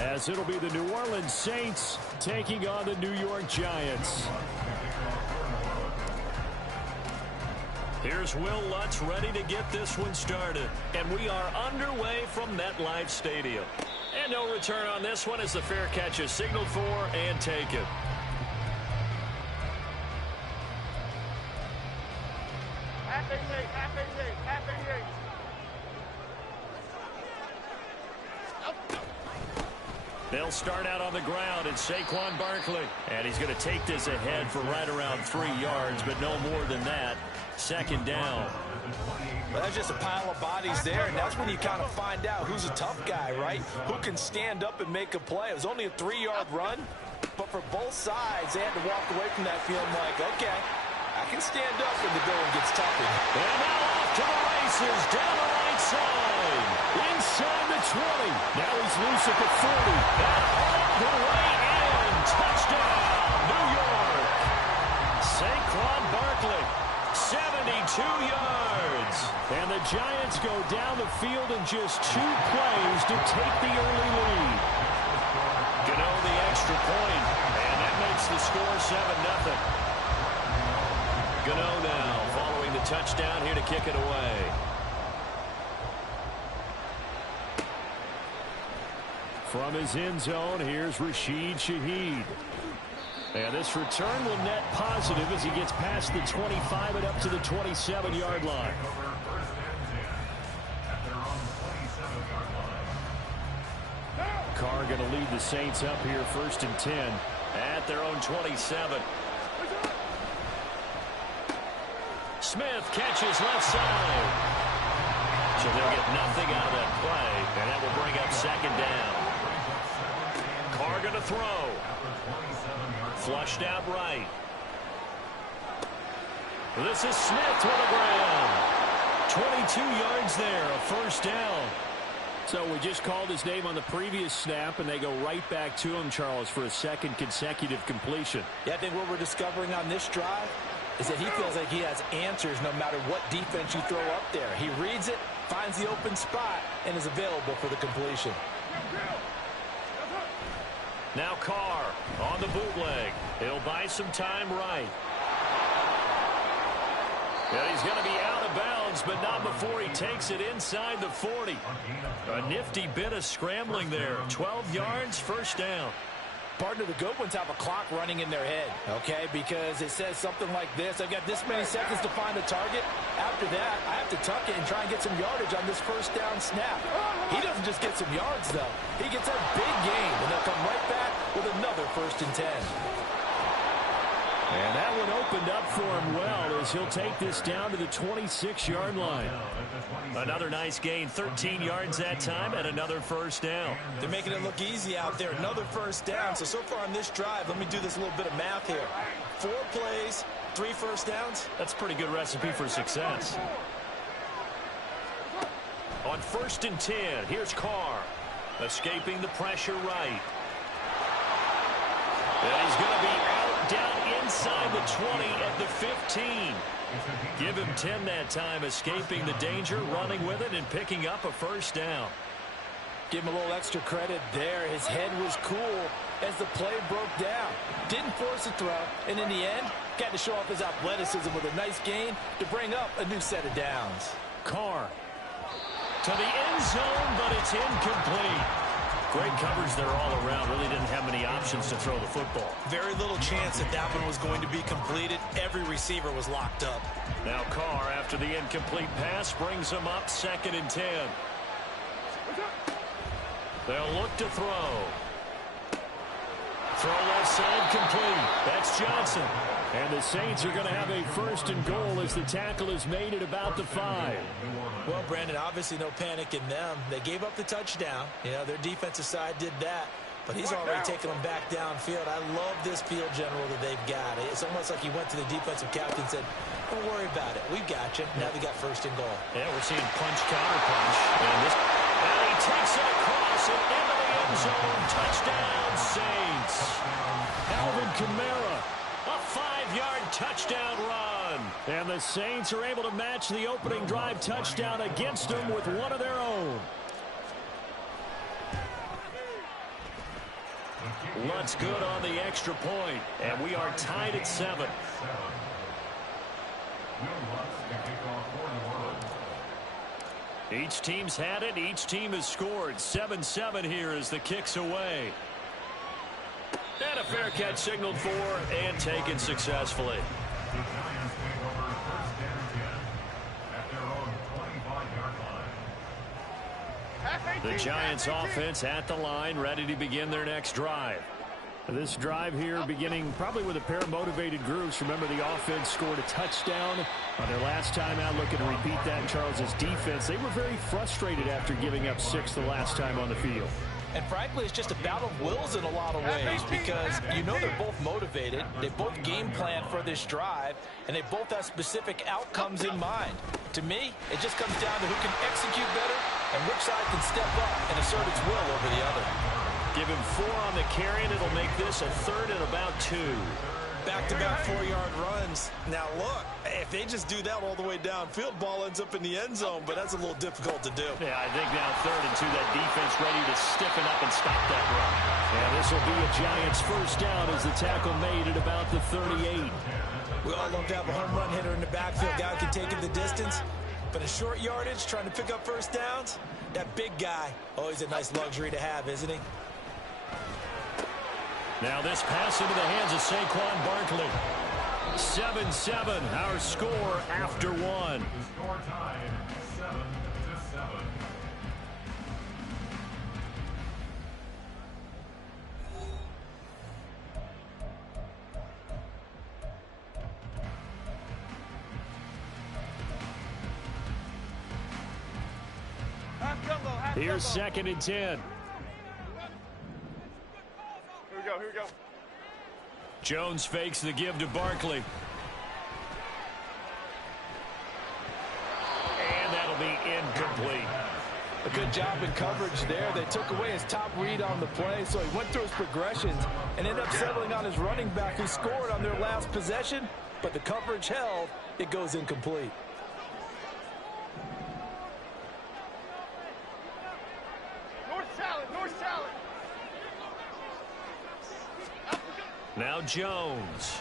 as it'll be the New Orleans Saints taking on the New York Giants. Here's Will Lutz ready to get this one started. And we are underway from MetLife Stadium. And no return on this one as the fair catch is signaled for and taken. They'll start out on the ground. It's Saquon Barkley. And he's going to take this ahead for right around 3 yards, but no more than that. Second down. Well, that's just a pile of bodies there, and that's when you kind of find out who's a tough guy, right? Who can stand up and make a play. It was only a 3-yard run, but for both sides, they had to walk away from that feeling like, okay, I can stand up when the going gets tougher. And now off to the races, down the right side. Inside the 20. Now he's loose at the 40. And all the way in. Touchdown, New York. Saquon Barkley, 72 yards. And the Giants go down the field in just 2 plays to take the early lead. Gano the extra point, and that makes the score 7-0. Gano now following the touchdown here to kick it away. From his end zone, here's Rashid Shaheed. And this return will net positive as he gets past the 25 and up to the 27-yard line. Carr going to lead the Saints up here 1st and 10 at their own 27. Smith catches left side. So they'll get nothing out of that play, and that will bring up second down. Carr going to throw. Flushed out right. This is Smith to the ground. 22 yards there, a first down. So we just called his name on the previous snap, and they go right back to him, Charles, for a second consecutive completion. Yeah, I think what we're discovering on this drive is that he feels like he has answers no matter what defense you throw up there. He reads it, finds the open spot, and is available for the completion. Now Carr on the bootleg. He'll buy some time right. And he's going to be out of bounds, but not before he takes it inside the 40. A nifty bit of scrambling there. 12 yards, first down. Partner, the good ones have a clock running in their head, okay, because it says something like this. I've got this many seconds to find a target. After that, I have to tuck it and try and get some yardage on this first down snap. He doesn't just get some yards, though. He gets a big gain, and they'll come right back with another 1st and 10. And that one opened up for him well as he'll take this down to the 26-yard line. Another nice gain, 13 yards that time, and another first down. They're making it look easy out there. Another first down. So far on this drive, let me do this little bit of math here. 4 plays, 3 first downs. That's a pretty good recipe for success. On 1st and 10, here's Carr. Escaping the pressure right. And he's going to be out down inside the 20 at the 15. Give him 10 that time, escaping the danger, running with it, and picking up a first down. Give him a little extra credit there. His head was cool as the play broke down. Didn't force a throw, and in the end, got to show off his athleticism with a nice gain to bring up a new set of downs. Carr to the end zone, but it's incomplete. Great coverage there all around. Really didn't have many options to throw the football. Very little chance that that one was going to be completed. Every receiver was locked up. Now Carr, after the incomplete pass, brings him up 2nd and 10. They'll look to throw. Throw left side complete. That's Johnson. And the Saints are going to have a 1st and goal as the tackle is made at about the 5. Well, Brandon, obviously no panic in them. They gave up the touchdown. You know, their defensive side did that. But he's already taken them back downfield. I love this field general that they've got. It's almost like he went to the defensive captain and said, don't worry about it. We've got you. Now they got 1st and goal. Yeah, we're seeing punch, counter punch. And he takes it across and into the end zone. Touchdown, Saints. Alvin Kamara. A 5-yard touchdown run. And the Saints are able to match the opening drive touchdown against them with one of their own. Lutz good on the extra point, and we are tied at 7. Each team's had it. Each team has scored. 7-7 here as the kick's away. And a fair catch signaled for and taken successfully. The Giants offense at the line, ready to begin their next drive. This drive here beginning probably with a pair of motivated groups. Remember, the offense scored a touchdown on their last time out. Looking to repeat that in Charles's defense. They were very frustrated after giving up 6 the last time on the field. And frankly, it's just a battle of wills in a lot of ways because you know they're both motivated. They both game plan for this drive, and they both have specific outcomes in mind. To me, it just comes down to who can execute better and which side can step up and assert its will over the other. Give him 4 on the carry, and it'll make this a 3rd and about 2. Back-to-back 4-yard runs. Now, look, if they just do that all the way downfield, ball ends up in the end zone, but that's a little difficult to do. Yeah, I think now 3rd and 2, that defense ready to stiffen up and stop that run. And this will be a Giants first down as the tackle made at about the 38. We all love to have a home run hitter in the backfield. Guy can take it the distance. But a short yardage, trying to pick up first downs, that big guy, always a nice luxury to have, isn't he? Now this pass into the hands of Saquon Barkley. 7-7, our score after 1. The score tied 7-7. Here's 2nd and 10. Here we go. Jones fakes the give to Barkley. And that'll be incomplete. A good job in coverage there. They took away his top read on the play, so he went through his progressions and ended up settling on his running back who scored on their last possession, but the coverage held. It goes incomplete. North salad. Now Jones.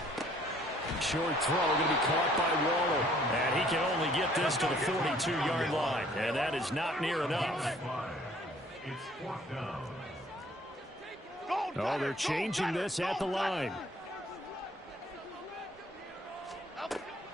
Short throw going to be caught by Waller. And he can only get this to the 42-yard line. And that is not near enough. It's 4th down. Oh, they're changing this at the line.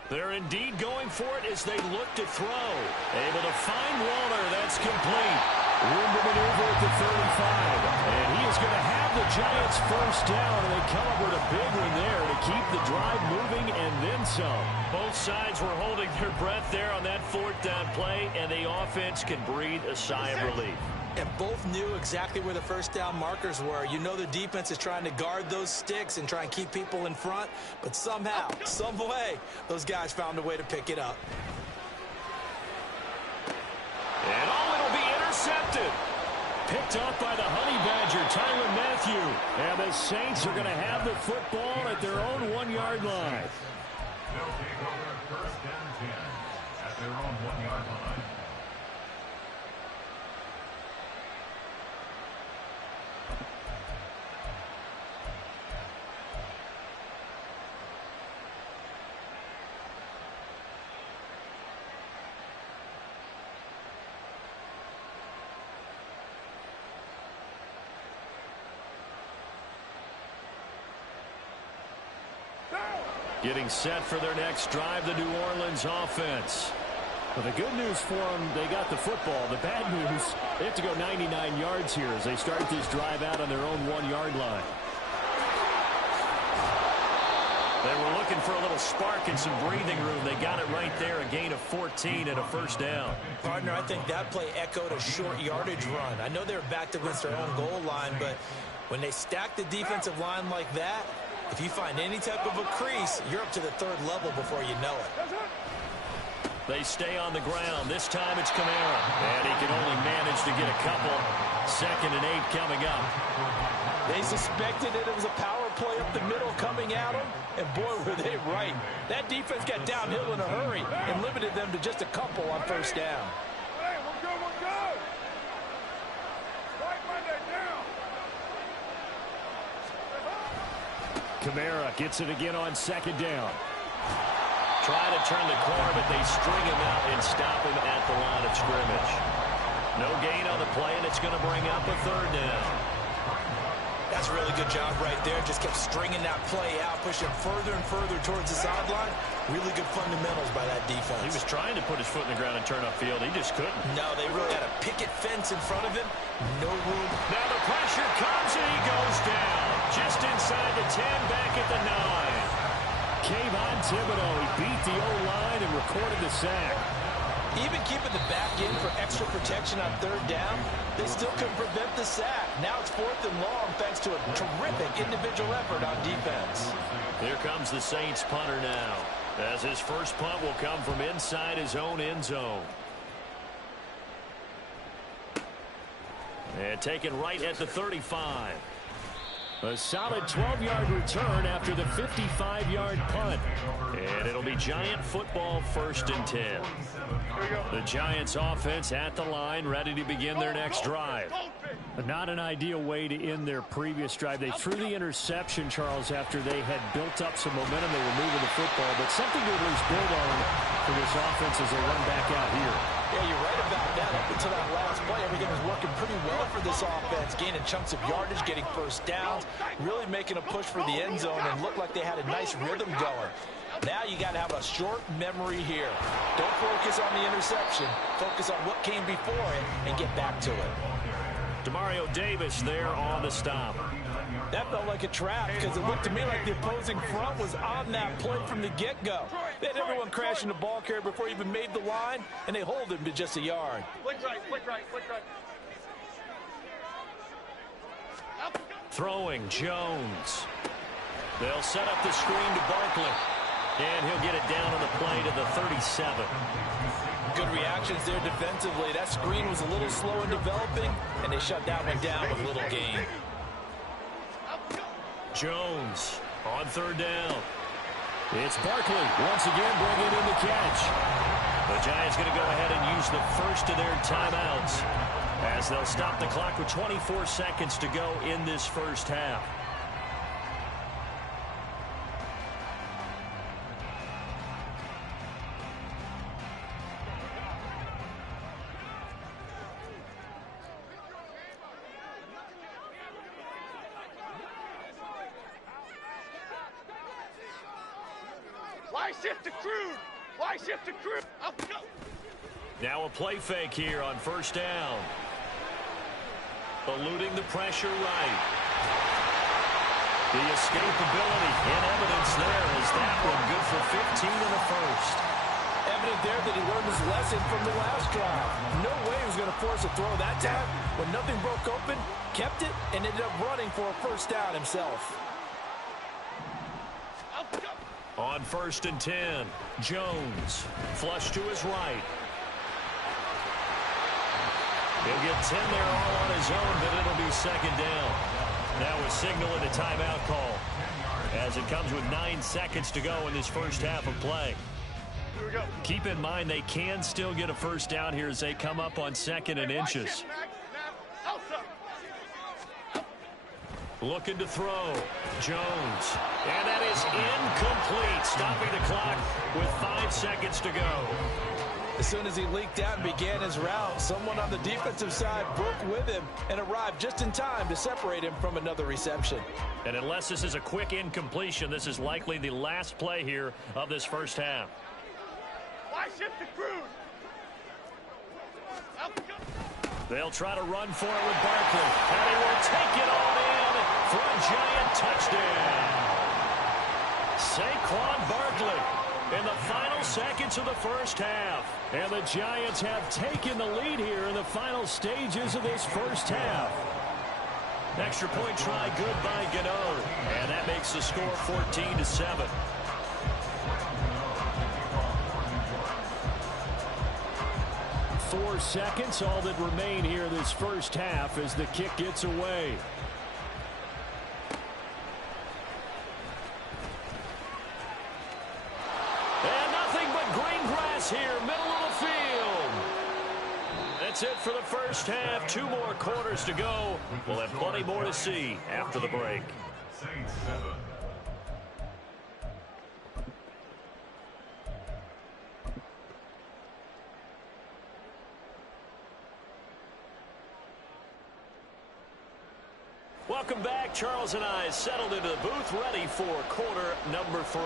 They're indeed going for it as they look to throw. Able to find Waller. That's complete. Room to maneuver at the 35. And he is going to have the Giants first down. And they come up with a big one there to keep the drive moving and then some. Both sides were holding their breath there on that 4th down play. And the offense can breathe a sigh of relief. And both knew exactly where the first down markers were. You know the defense is trying to guard those sticks and try and keep people in front. But somehow, some way, those guys found a way to pick it up. And it'll be intercepted. Picked up by the Honey Badger, Tyrann Mathieu. And the Saints are going to have the football at their own 1-yard line. They'll take over 1st and 10 at their own 1-yard line. Getting set for their next drive, the New Orleans offense. Well, the good news for them, they got the football. The bad news, they have to go 99 yards here as they start this drive out on their own 1-yard line. They were looking for a little spark and some breathing room. They got it right there, a gain of 14 and a first down. Partner, I think that play echoed a short yardage run. I know they were backed against their own goal line, but when they stack the defensive line like that, if you find any type of a crease, you're up to the 3rd level before you know it. They stay on the ground. This time it's Kamara. And he can only manage to get a couple. 2nd and 8 coming up. They suspected that it was a power play up the middle coming at them, and boy, were they right. That defense got downhill in a hurry and limited them to just a couple on first down. Hey, we're good. Right Monday down. Kamara gets it again on second down. Try to turn the corner, but they string him out and stop him at the line of scrimmage. No gain on the play, and it's going to bring up a third down. That's a really good job right there. Just kept stringing that play out, pushing further and further towards the sideline. Really good fundamentals by that defense. He was trying to put his foot in the ground and turn upfield. He just couldn't. No, they really had a picket fence in front of him. No room. Now the pressure comes, and he goes down. Just inside the 10, back at the 9. Kayvon Thibodeau, he beat the O-line and recorded the sack. Even keeping the back in for extra protection on third down, they still couldn't prevent the sack. Now it's 4th and long thanks to a terrific individual effort on defense. Here comes the Saints punter now, as his first punt will come from inside his own end zone. And taken right at the 35. A solid 12-yard return after the 55-yard punt. And it'll be Giant football, 1st and 10. The Giants offense at the line, ready to begin their next drive. Not an ideal way to end their previous drive. They threw the interception, Charles, after they had built up some momentum. They were moving the football, but something to at least build on for this offense as they run back out here. Yeah, you're right about that. Up until that last play, everything was working pretty well for this offense, gaining chunks of yardage, getting first downs, really making a push for the end zone, and looked like they had a nice rhythm going. Now you got to have a short memory here. Don't focus on the interception. Focus on what came before it and get back to it. Demario Davis there on the stop. That felt like a trap because it looked to me like the opposing front was on that play from the get-go. They had everyone crashing the ball carrier before he even made the line, and they hold him to just a yard. Flick right, flick right, flick right. Throwing Jones. They'll set up the screen to Barkley. And he'll get it down on the play to the 37. Good reactions there defensively. That screen was a little slow in developing, and they shut that one down with little gain. Jones on 3rd down. It's Barkley once again bringing in the catch. The Giants going to go ahead and use the first of their timeouts as they'll stop the clock with 24 seconds to go in this first half. Why shift to crude? Why shift to crude? Up, go. Now a play fake here on 1st down. Eluding the pressure right. The escapability in evidence there as that one good for 15 in the first. Evident there that he learned his lesson from the last drive. No way he was going to force a throw that time. When nothing broke open, kept it, and ended up running for a first down himself. Up, go. On 1st and 10, Jones flush to his right. He'll get 10 there all on his own, but it'll be 2nd down. Now a signal and a timeout call as it comes with 9 seconds to go in this first half of play. Here we go. Keep in mind they can still get a first down here as they come up on 2nd and inches. Looking to throw. Jones. And that is incomplete. Stopping the clock with 5 seconds to go. As soon as he leaked out and began his route, someone on the defensive side broke with him and arrived just in time to separate him from another reception. And unless this is a quick incompletion, this is likely the last play here of this first half. Why shift to crude? Up, go. They'll try to run for it with Barkley. And he will take it all in for a Giant touchdown. Saquon Barkley in the final seconds of the first half. And the Giants have taken the lead here in the final stages of this first half. Extra point try good by Gano. And that makes the score 14-7. Four seconds, all that remain here this first half as the kick gets away. And nothing but green grass here, middle of the field. That's it for the first half. 2 more quarters to go. We'll have plenty more to see after the break. Saints 7, Welcome back. Charles and I settled into the booth, ready for quarter number 3.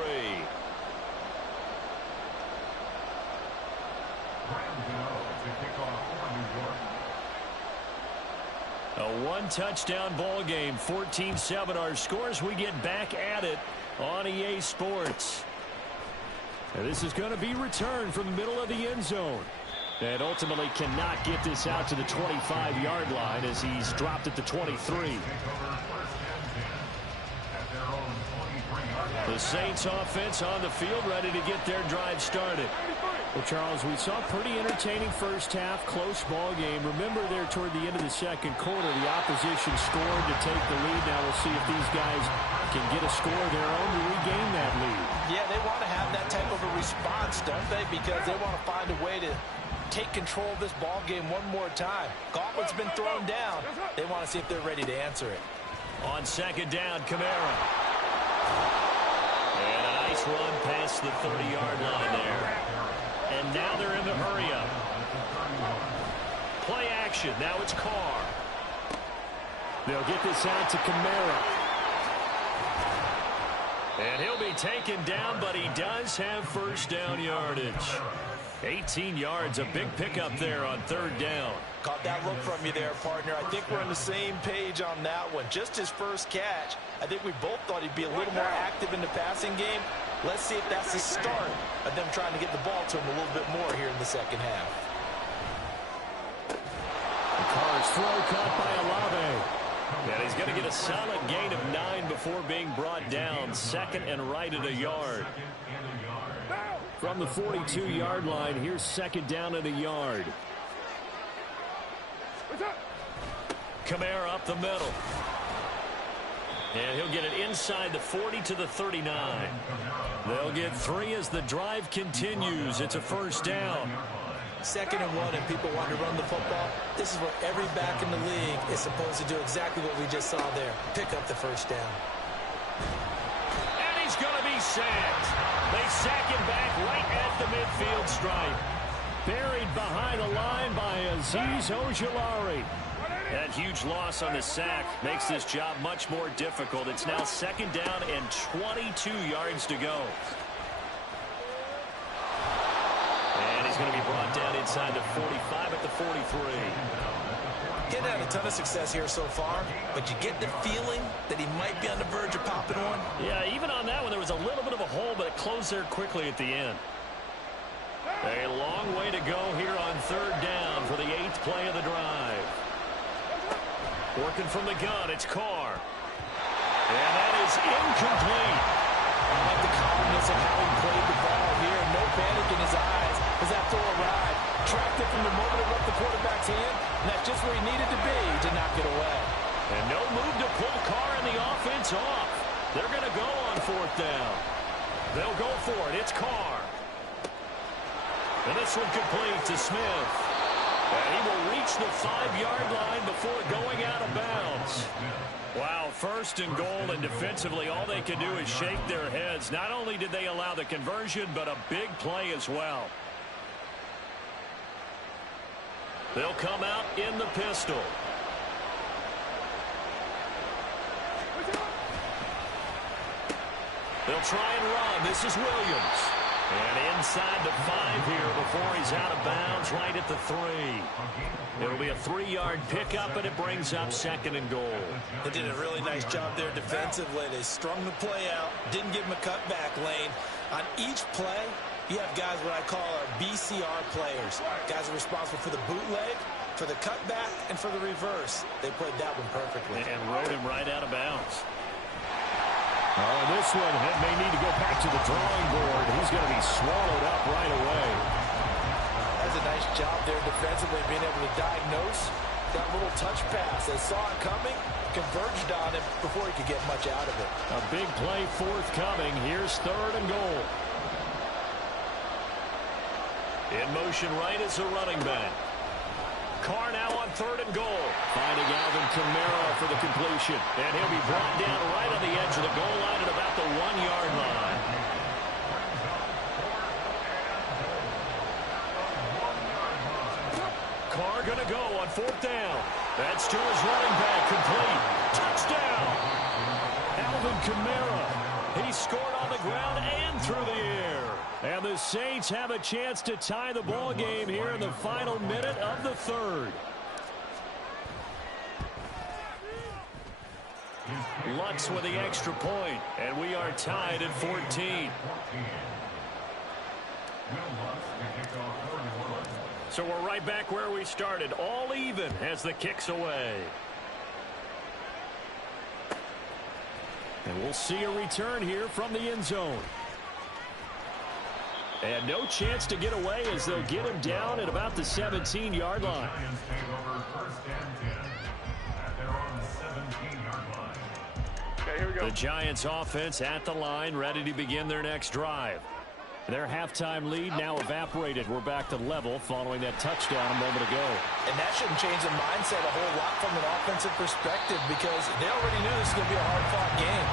A one-touchdown ball game, 14-7 our scores. We get back at it on EA Sports. And this is going to be returned from the middle of the end zone. And ultimately cannot get this out to the 25-yard line as he's dropped at the 23. The Saints offense on the field, ready to get their drive started. Well, Charles, we saw a pretty entertaining first half, close ball game. Remember there toward the end of the second quarter, the opposition scored to take the lead. Now we'll see if these guys can get a score of their own to regain that lead. Yeah, they want to have that type of a response, don't they? Because they want to find a way to take control of this ball game one more time. Gauntlet's been thrown down. They want to see if they're ready to answer it. On second down, Kamara. And a nice run past the 30-yard line there. And now they're in the hurry-up. Play action. Now it's Carr. They'll get this out to Kamara. And he'll be taken down, but he does have first down yardage. 18 yards, a big pickup there on third down. Caught that look from you there, partner. I think we're on the same page on that one. Just his first catch. I think we both thought he'd be a little more active in the passing game. Let's see if that's the start of them trying to get the ball to him a little bit more here in the second half. Carr's throw caught by Olave. And he's going to get a solid gain of 9 before being brought down. Second and right at a yard. From the 42-yard line, here's second down at a yard. Kamara up the middle. And he'll get it inside the 40 to the 39. They'll get 3 as the drive continues. It's a first down. 2nd and 1 and people want to run the football. This is what every back in the league is supposed to do, exactly what we just saw there. Pick up the first down. And he's going to be sacked. They sack him back right at the midfield stripe. Buried behind the line by Azeez Ojulari. That huge loss on the sack makes this job much more difficult. It's now second down and 22 yards to go. And he's going to be brought down inside the 45 at the 43. Getting had a ton of success here so far, but you get the feeling that he might be on the verge of popping one. Yeah, even on that one, there was a little bit of a hole, but it closed there quickly at the end. A long way to go here on third down for the 8th play of the drive. Working from the gun, it's Carr. And that is incomplete. I like the calmness of how he played the ball here. No panic in his eyes as that throw arrived. Tracked it from the moment it left the quarterback's hand, and that's just where he needed to be to knock it away. And no move to pull Carr and the offense off. They're going to go on fourth down. They'll go for it. It's Carr. And this one complete to Smith. And he will reach the 5-yard line before going out of bounds. Wow, first and goal, and defensively all they can do is shake their heads. Not only did they allow the conversion, but a big play as well. They'll come out in the pistol. They'll try and run. This is Williams. And inside the 5 here before he's out of bounds, right at the 3. It'll be a 3-yard pickup, and it brings up second and goal. They did a really nice job there defensively. They strung the play out, didn't give him a cutback lane. On each play, you have guys what I call our BCR players. Guys are responsible for the bootleg, for the cutback, and for the reverse. They played that one perfectly. And rode him right out of bounds. Oh, this one may need to go back to the drawing board. He's going to be swallowed up right away. That's a nice job there defensively, being able to diagnose that little touch pass. They saw it coming, converged on it before he could get much out of it. A big play forthcoming. Here's third and goal. In motion right is a running back. Carr now on third and goal. Finding Alvin Kamara for the completion. And he'll be brought down right on the edge of the goal line at about the 1-yard line. Carr going to go on fourth down. That's to his running back, complete. Touchdown! Kamara. He scored on the ground and through the air. And the Saints have a chance to tie the ball game here in the final minute of the third. Lutz with the extra point, and we are tied at 14. So we're right back where we started, all even as the kick's away. And we'll see a return here from the end zone. And no chance to get away as they'll get him down at about the 17-yard line. Okay, here we go. The Giants offense at the line, ready to begin their next drive. Their halftime lead now evaporated. We're back to level following that touchdown a moment ago. And that shouldn't change the mindset a whole lot from an offensive perspective because they already knew this was going to be a hard-fought game.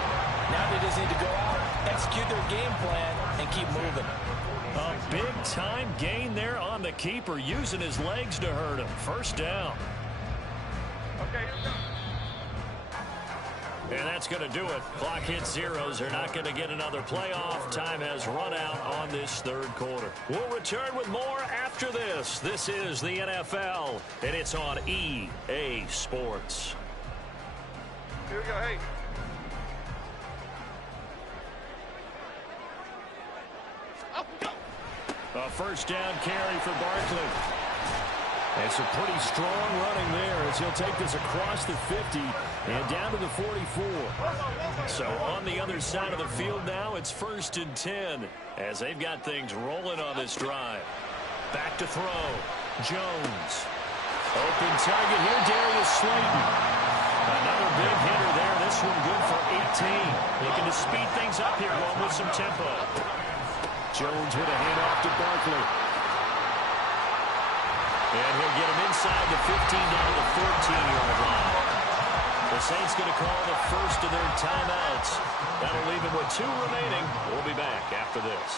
Now they just need to go out, execute their game plan, and keep moving. A big-time gain there on the keeper, using his legs to hurt him. First down. Okay, here we go. And that's going to do it. Clock hits zeros. They're not going to get another playoff. Time has run out on this third quarter. We'll return with more after this. This is the NFL, and it's on EA Sports. Here we go, hey. Up we go. A first down carry for Barkley. And some pretty strong running there as he'll take this across the 50 and down to the 44. So on the other side of the field now, it's 1st and 10 as they've got things rolling on this drive. Back to throw. Jones. Open target here, Darius Slayton. Another big hitter there. This one good for 18. Looking to speed things up here, going with some tempo. Jones with a handoff to Barkley. And he'll get him inside the 15 down to the 14-yard line. The Saints going to call the first of their timeouts. That'll leave him with 2 remaining. We'll be back after this.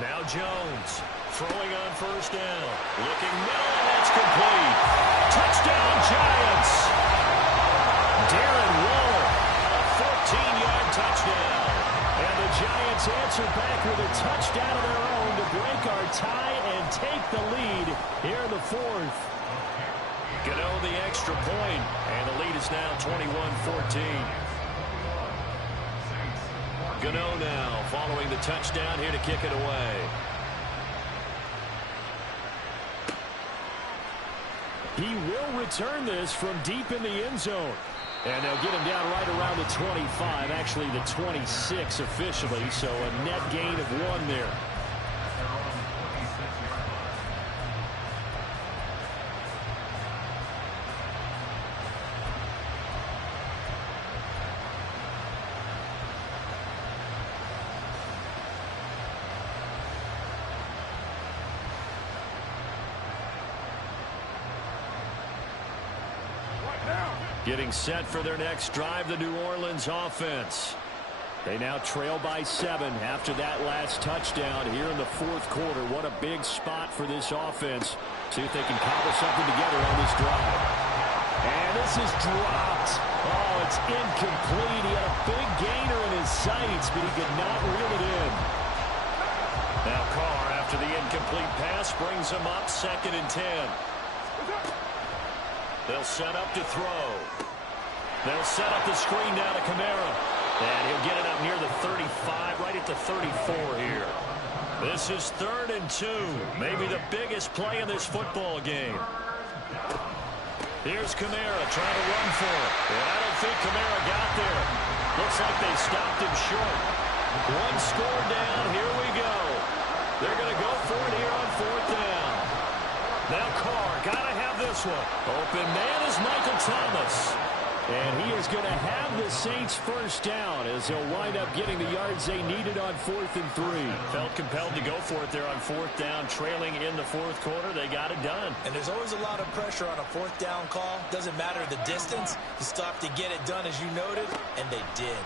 Now Jones throwing on first down. Looking middle, and that's complete. Touchdown, Giants. Darren Waller, a 14-yard touchdown. And the Giants answer back with a touchdown of their own to break our tie and take the lead here in the 4th. Gano the extra point, and the lead is now 21-14. Gano now following the touchdown here to kick it away. He will return this from deep in the end zone. And they'll get him down right around the 25, actually the 26 officially, so a net gain of 1 there. Getting set for their next drive, the New Orleans offense. They now trail by 7 after that last touchdown here in the 4th quarter. What a big spot for this offense. See if they can cobble something together on this drive. And this is dropped. Oh, it's incomplete. He had a big gainer in his sights, but he could not reel it in. Now Carr, after the incomplete pass, brings him up 2nd and 10. They'll set up to throw. They'll set up the screen down to Kamara. And he'll get it up near the 35, right at the 34 here. This is 3rd and 2. Maybe the biggest play in this football game. Here's Kamara trying to run for it. And I don't think Kamara got there. Looks like they stopped him short. 1 score down. Here we go. They're going to go for it here on 4th down. Now Carr, got to have this one. Open man is Michael Thomas. And he is going to have the Saints first down as they'll wind up getting the yards they needed on 4th and 3. Felt compelled to go for it there on 4th down, trailing in the 4th quarter. They got it done. And there's always a lot of pressure on a 4th down call. Doesn't matter the distance. You stop to get it done as you noted, and they did.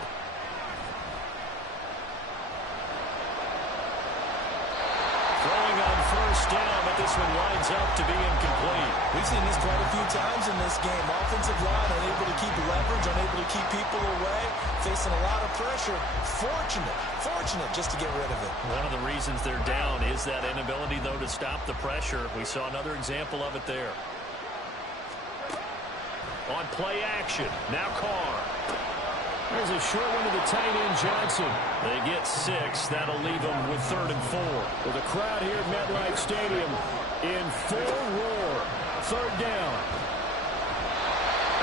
Throwing on 1st first down, but this one winds up to be incomplete. We've seen this quite a few times in this game. Offensive line unable to keep leverage, unable to keep people away, facing a lot of pressure. Fortunate just to get rid of it. One of the reasons they're down is that inability, though, to stop the pressure. We saw another example of it there. On play action, now Carr. There's a short one to the tight end, Johnson. They get 6. That'll leave them with 3rd and 4. With the crowd here at MetLife Stadium in full roar. 3rd down.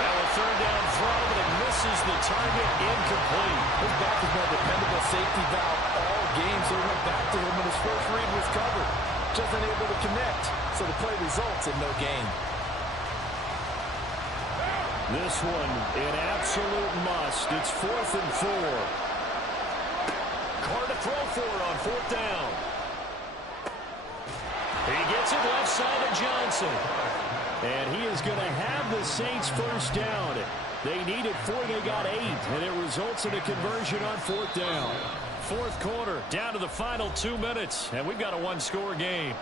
Now a 3rd down throw, but it misses the target, incomplete. His back has been a dependable safety valve all game, so he went back to him when his first read was covered. Just unable to connect, so the play results in no gain. This one, an absolute must. It's 4th and 4. Carr to throw for it on 4th down. He gets it left side of Johnson. And he is going to have the Saints first down. They needed 4, they got 8. And it results in a conversion on 4th down. 4th quarter, down to the final 2 minutes. And we've got a 1-score game.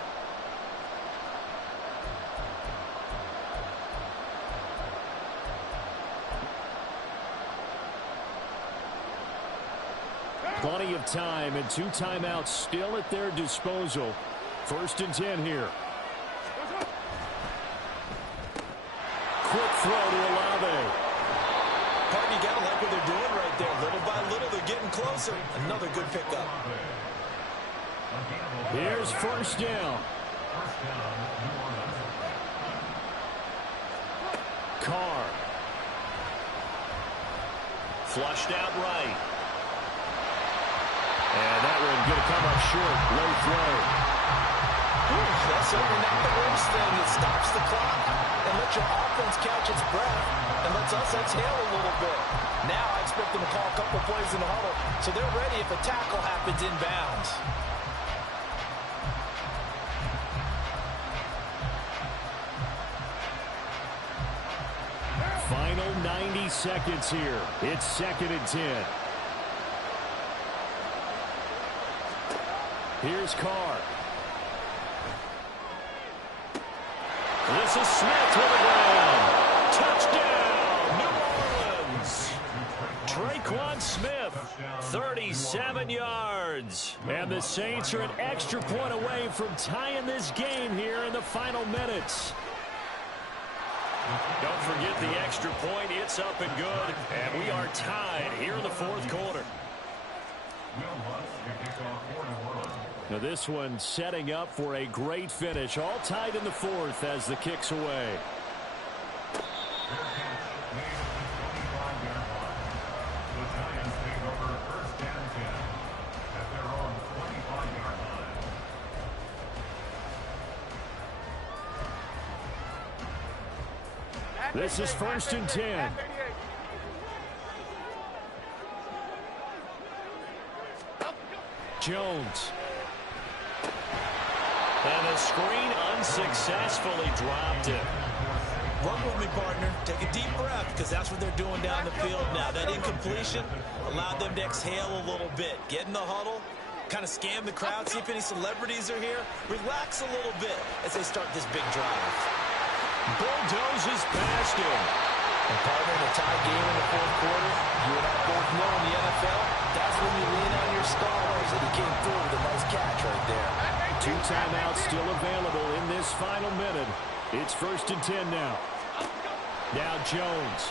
Plenty of time and 2 timeouts still at their disposal. 1st and 10 here. Quick throw to Olave. Partner, you got to like what they're doing right there. Little by little, they're getting closer. Another good pickup. Here's 1st down. Carr. Flushed out right. And that one going to come up short. Low throw. That's certainly not the worst thing. It stops the clock and lets your offense catch its breath and lets us exhale a little bit. Now I expect them to call a couple plays in the huddle so they're ready if a tackle happens inbounds. Final 90 seconds here. It's 2nd and 10. Here's Carr. This is Smith with a ground. Touchdown, New Orleans. Traquan Smith, 37 yards. And the Saints are an extra point away from tying this game here in the final minutes. Don't forget the extra point. It's up and good. And we are tied here in the 4th quarter. Now this one setting up for a great finish. All tied in the 4th as the kick's away. This is 1st and 10. Jones. And the screen unsuccessfully dropped it. Run with me, partner. Take a deep breath because that's what they're doing down the field now. That incompletion allowed them to exhale a little bit. Get in the huddle, kind of scan the crowd, see if any celebrities are here. Relax a little bit as they start this big drive. Bulldozes past him. And partner, in a tie game in the 4th quarter, you and I both know in the NFL, that's when you lean on your stars, and he came through with a nice catch right there. 2 timeouts still available in this final minute. It's 1st and 10 now. Now Jones.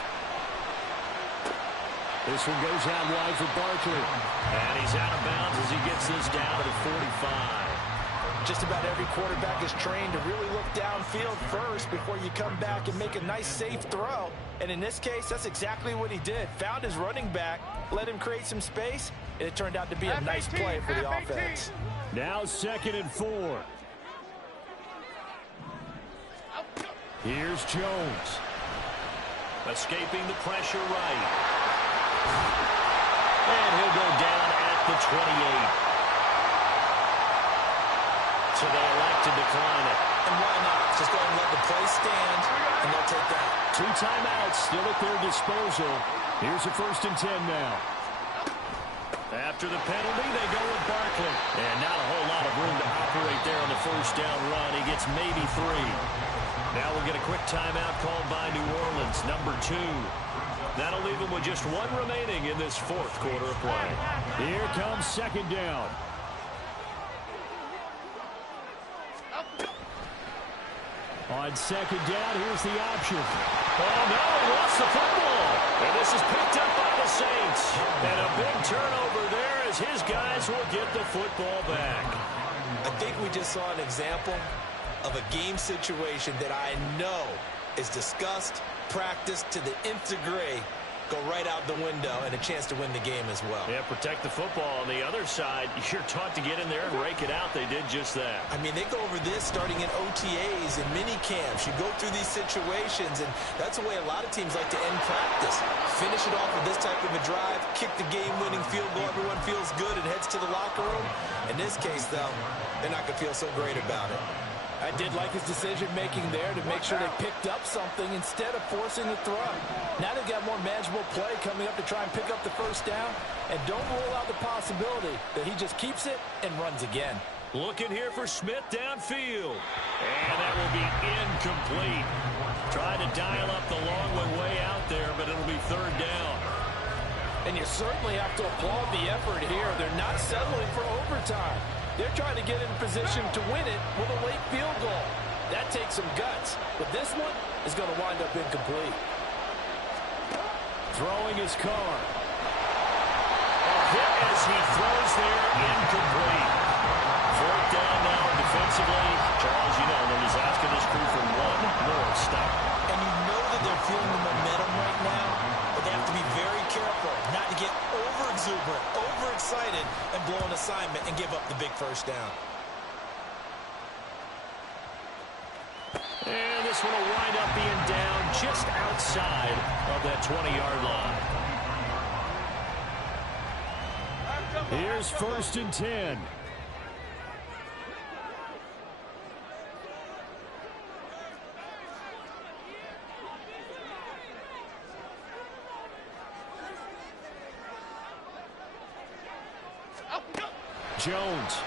This one goes out wide for Barkley. And he's out of bounds as he gets this down to the 45. Just about every quarterback is trained to really look downfield first before you come back and make a nice, safe throw. And in this case, that's exactly what he did. Found his running back, let him create some space, and it turned out to be a nice play for the offense. Now 2nd and 4. Here's Jones. Escaping the pressure right. And he'll go down at the 28. So they elect to decline it. And why not? Just go ahead and let the play stand, and they'll take that. 2 timeouts still at their disposal. Here's a 1st and 10 now. After the penalty, they go with Barkley. And not a whole lot of room to operate there on the first down run. He gets maybe 3. Now we'll get a quick timeout called by New Orleans, number 2. That'll leave them with just 1 remaining in this fourth quarter of play. Here comes second down. On second down, here's the option. Oh, no, he lost the football. And this is picked up by the Saints. And a big turnover there as his guys will get the football back. I think we just saw an example of a game situation that I know is discussed, practiced to the nth degree, go right out the window, and a chance to win the game as well. Yeah, protect the football. On the other side, you're taught to get in there and rake it out. They did just that. I mean, they go over this starting in OTAs and mini camps. You go through these situations, and that's the way a lot of teams like to end practice. Finish it off with this type of a drive, kick the game-winning field goal. Everyone feels good and heads to the locker room. In this case, though, they're not going to feel so great about it. I did like his decision-making there to make sure they picked up something instead of forcing the throw. Now they've got more manageable play coming up to try and pick up the first down. And don't rule out the possibility that he just keeps it and runs again. Looking here for Smith downfield. And that will be incomplete. Trying to dial up the long one way out there, but it'll be third down. And you certainly have to applaud the effort here. They're not settling for overtime. They're trying to get in position to win it with a late field goal. That takes some guts. But this one is going to wind up incomplete. Throwing his car. A hit as he throws there, incomplete. Fourth down now defensively. Charles, you know, they're just asking this crew for one more stop. And you know that they're feeling the momentum right now, but they have to be very careful not to get over-exuberant, overexcited, and blow an assignment and give up the big first down. And this one will wind up being down just outside of that 20-yard line. Here's first and 10. Jones.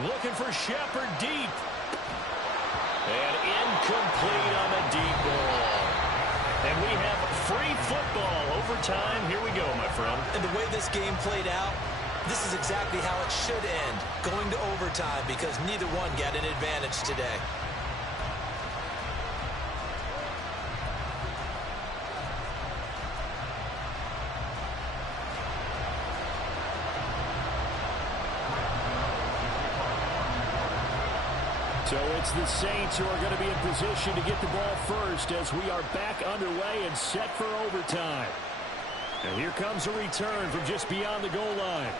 Looking for Shepard deep. And incomplete on the deep ball. And we have free football overtime. Here we go, my friend. And the way this game played out, this is exactly how it should end, going to overtime, because neither one got an advantage today. So it's the Saints who are going to be in position to get the ball first as we are back underway and set for overtime. And here comes a return from just beyond the goal line.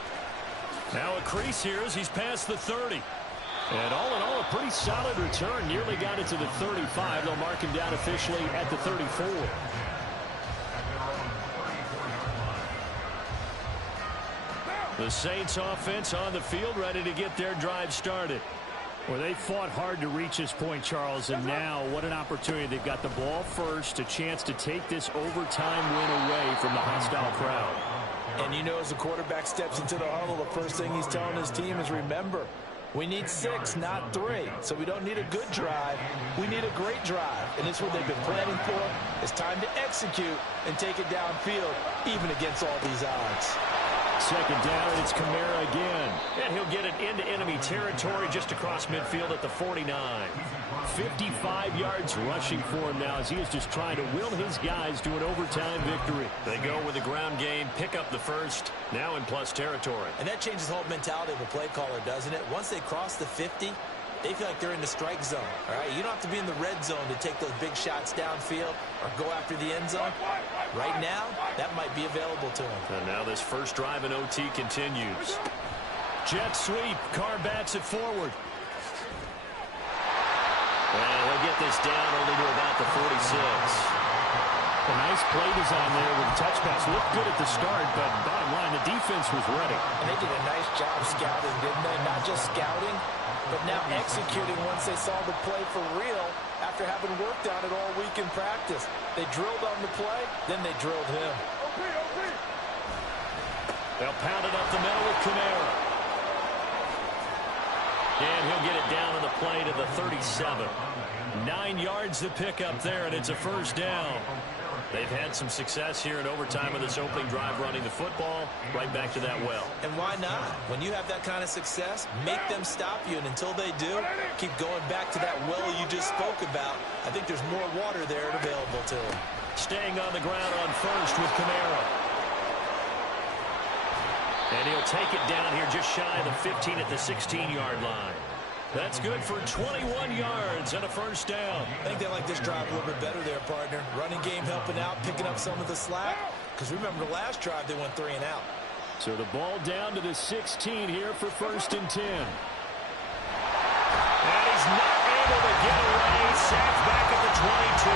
Now a crease here as he's past the 30. And all in all, a pretty solid return. Nearly got it to the 35. They'll mark him down officially at the 34. The Saints offense on the field ready to get their drive started. Well, they fought hard to reach this point, Charles, and now what an opportunity. They've got the ball first, a chance to take this overtime win away from the hostile crowd. And you know, as the quarterback steps into the huddle, the first thing he's telling his team is, remember, we need 6, not 3. So we don't need a good drive. We need a great drive. And it's what they've been planning for. It's time to execute and take it downfield, even against all these odds. Second down, and it's Kamara again. And he'll get it into enemy territory just across midfield at the 49. 55 yards rushing for him now as he is just trying to will his guys to an overtime victory. They go with the ground game, pick up the first, now in plus territory. And that changes the whole mentality of a play caller, doesn't it? Once they cross the 50, they feel like they're in the strike zone. All right, you don't have to be in the red zone to take those big shots downfield or go after the end zone. Right now, that might be available to them. And now this first drive in OT continues. Jet sweep. Carr bats it forward. And he'll get this down only to about the 46. A nice play design there with the touch pass. Looked good at the start, but bottom line, the defense was ready. And they did a nice job scouting, didn't they? Not just scouting, but now executing once they saw the play for real after having worked on it all week in practice. They drilled on the play, then they drilled him. They'll pound it up the middle with Kamara. And he'll get it down on the play to the 37. 9 yards to pick up there, and it's a first down. They've had some success here in overtime of this opening drive running the football. Right back to that well. And why not? When you have that kind of success, make them stop you. And until they do, keep going back to that well you just spoke about. I think there's more water there available to them. Staying on the ground on first with Kamara. And he'll take it down here just shy of the 15 at the 16-yard line. That's good for 21 yards and a first down. I think they like this drive a little bit better there, partner. Running game helping out, picking up some of the slack. Because remember, the last drive, they went 3 and out. So the ball down to the 16 here for first and 10. And he's not able to get away. Sacked back at the 22.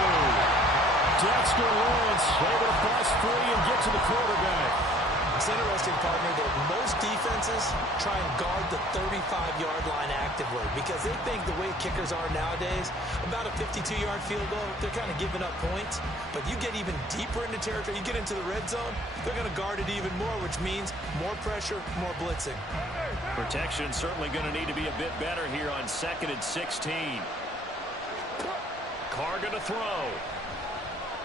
Dexter Lawrence able to bust free and get to the quarterback. It's interesting, partner, that most defenses try and guard the 35-yard line actively because they think the way kickers are nowadays, about a 52-yard field goal, they're kind of giving up points. But you get even deeper into territory, you get into the red zone, they're going to guard it even more, which means more pressure, more blitzing. Protection certainly going to need to be a bit better here on 2nd and 16. Carr going to throw.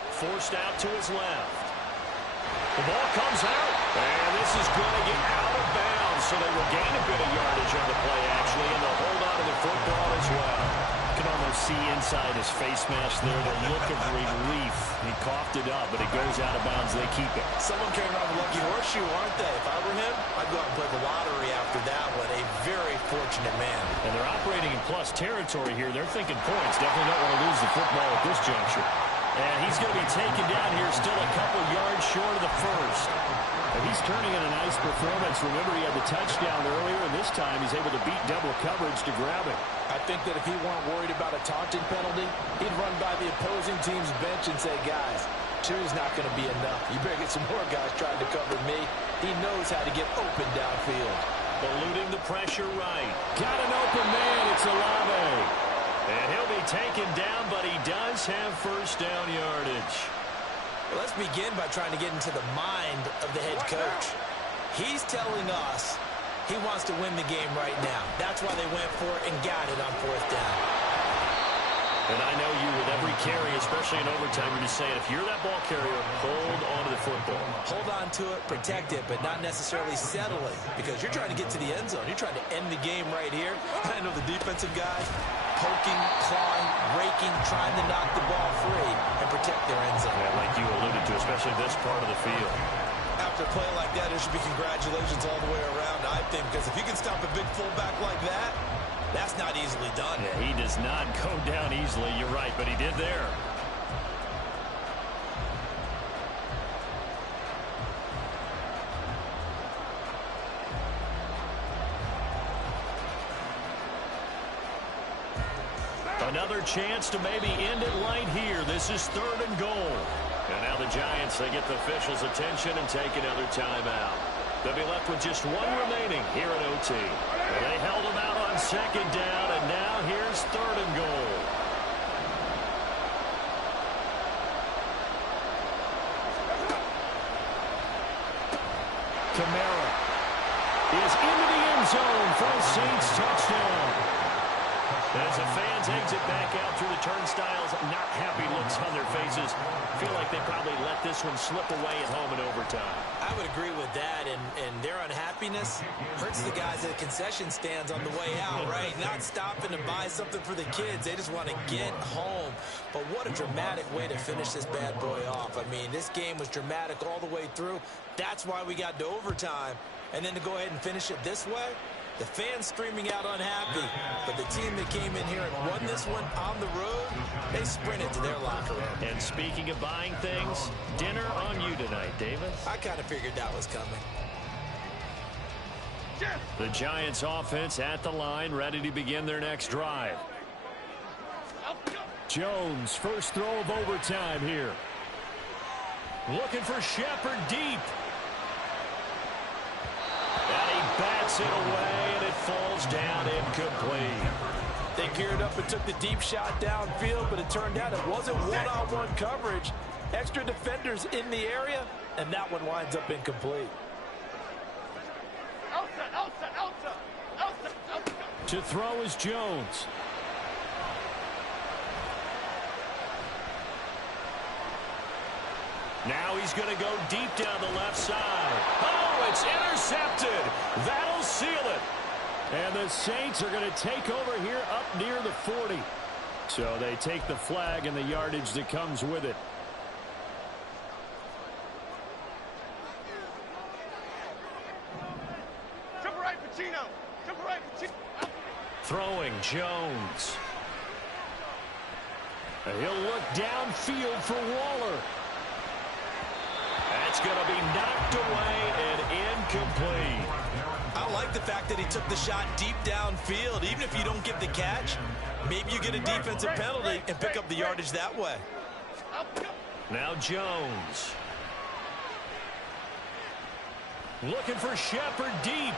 Forced out to his left. The ball comes out, and this is going to get out of bounds, so they will gain a bit of yardage on the play, actually, and they'll hold on to the football as well. You can almost see inside his face mask there the look of relief. He coughed it up, but it goes out of bounds. They keep it. Someone carrying around the lucky horseshoe, aren't they? If I were him, I'd go out and play the lottery after that one. A very fortunate man. And they're operating in plus territory here. They're thinking points. Definitely don't want to lose the football at this juncture. And he's going to be taken down here, still a couple yards short of the first. And he's turning in a nice performance. Remember, he had the touchdown earlier, and this time he's able to beat double coverage to grab it. I think that if he weren't worried about a taunting penalty, he'd run by the opposing team's bench and say, guys, 2 is not going to be enough. You better get some more guys trying to cover me. He knows how to get open downfield. Eluding the pressure right. Got an open man. It's Olave. And he'll be taken down, but he does have first down yardage. Well, let's begin by trying to get into the mind of the head coach. He's telling us he wants to win the game right now. That's why they went for it and got it on 4th down. And I know you with every carry, especially in overtime, you're just saying if you're that ball carrier, hold on to the football. Hold on to it, protect it, but not necessarily settling because you're trying to get to the end zone. You're trying to end the game right here. I know the defensive guys poking, clawing, raking, trying to knock the ball free and protect their end zone. Yeah, like you alluded to, especially this part of the field. After a play like that, there should be congratulations all the way around, I think, because if you can stop a big fullback like that, that's not easily done. Yeah, he does not go down easily. You're right, but he did there. Another chance to maybe end it right here. This is 3rd and goal. And now the Giants, they get the officials' attention and take another timeout. They'll be left with just 1 remaining here at OT. And they held them out on 2nd down, and now here's 3rd and goal. Kamara is into the end zone for a Saints touchdown. As the fans exit back out through the turnstiles, not happy looks on their faces. Feel like they probably let this one slip away at home in overtime. I would agree with that, and their unhappiness hurts the guys at the concession stands on the way out, right? Not stopping to buy something for the kids. They just want to get home. But what a dramatic way to finish this bad boy off. I mean, this game was dramatic all the way through. That's why we got to overtime. And then to go ahead and finish it this way, the fans streaming out unhappy, but the team that came in here and won this one on the road, they sprinted to their locker room. And speaking of buying things, dinner on you tonight, Davis. I kind of figured that was coming. The Giants offense at the line, ready to begin their next drive. Jones, first throw of overtime here. Looking for Shepard deep. And he bats it away, and it falls down incomplete. They geared up and took the deep shot downfield, but it turned out it wasn't one-on-one coverage. Extra defenders in the area, and that one winds up incomplete. To throw is Jones. Now he's going to go deep down the left side. Oh, it's intercepted. That'll seal it. And the Saints are going to take over here up near the 40. So they take the flag and the yardage that comes with it. Jump right, Pacino. Jump right, Pacino. Throwing Jones. He'll look downfield for Waller. That's going to be knocked away and incomplete. I like the fact that he took the shot deep downfield. Even if you don't get the catch, maybe you get a defensive penalty and pick up the yardage that way. Now Jones. Looking for Shepard deep.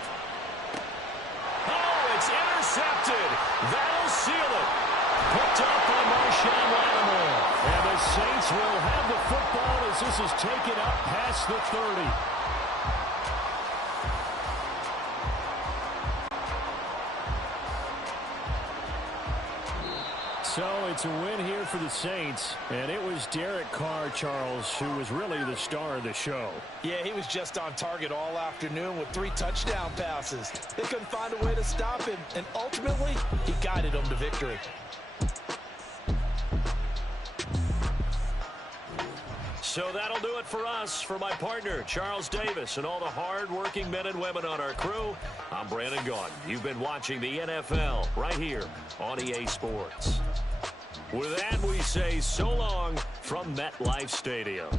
Oh, it's intercepted. That'll seal it. Picked up by Marshawn Lattimore. And the Saints will have the football as this is taken up past the 30. So it's a win here for the Saints, and it was Derek Carr, Charles, who was really the star of the show. Yeah, he was just on target all afternoon with 3 touchdown passes. They couldn't find a way to stop him, and ultimately, he guided them to victory. So that'll do it for us. For my partner, Charles Davis, and all the hard-working men and women on our crew, I'm Brandon Gaudin. You've been watching the NFL right here on EA Sports. With that, we say so long from MetLife Stadium.